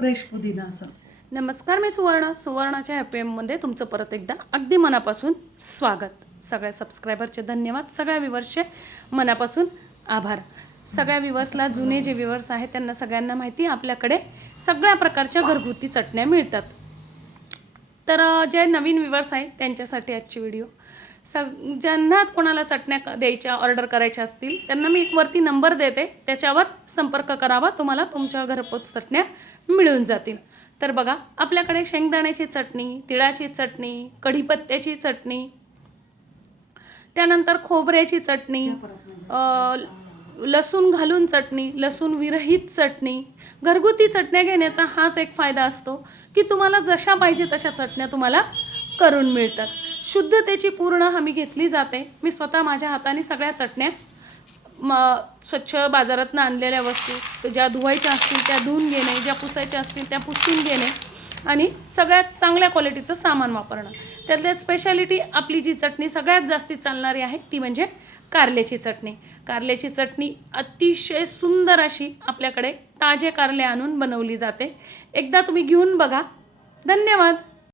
Fresh पुदिना असं. नमस्कार, मी सुवर्णाच्या एफएममध्ये तुमचं परत एकदा अगदी मनापासून स्वागत. सगळ्या सबस्क्रायबरचे धन्यवाद, सगळ्या व्ह्यूवर्सचे मनापासून आभार. सगळ्या व्ह्यूवर्सला, जुने जे व्ह्यूवर्स आहेत त्यांना सगळ्यांना माहिती आपल्याकडे सगळ्या प्रकारच्या घरगुती चटण्या मिळतात. तर जे नवीन व्ह्यूवर्स आहेत त्यांच्यासाठी आजची व्हिडिओ. ज्यांना कोणाला चटण्या द्यायच्या, ऑर्डर करायच्या असतील त्यांना मी एक वरती नंबर देते, त्याच्यावर संपर्क करावा, तुम्हाला तुमच्या घरपोच चटण्या मिळून जातील. तर बघा, आपल्याकडे शेंगदाण्याची चटणी, तिळाची चटणी, कढीपत्त्याची चटणी, त्यानंतर खोबऱ्याची चटणी, लसूण घालून चटणी, लसूण विरहित चटणी. घरगुती चटण्या घेण्याचा हाच एक फायदा असतो की तुम्हाला जशा पाहिजे तशा चटण्या तुम्हाला करून मिळतात. शुद्धतेची पूर्ण हमी घेतली जाते. मी स्वतः माझ्या हाताने सगळ्या चटण्या स्वच्छ बाजारातून आणलेल्या वस्तू ज्या धुवायच्या असतील त्या धुवून घेणे, ज्या पुसायच्या असतील त्या पुसून घेणे आणि सगळ्यात चांगल्या क्वालिटीचं सामान वापरणं. त्यातल्या स्पेशालिटी आपली जी चटणी सगळ्यात जास्ती चालणारी आहे ती म्हणजे कारल्याची चटणी. कारल्याची चटणी अतिशय सुंदर अशी आपल्याकडे ताजे कारले आणून बनवली जाते. एकदा तुम्ही घेऊन बघा. धन्यवाद.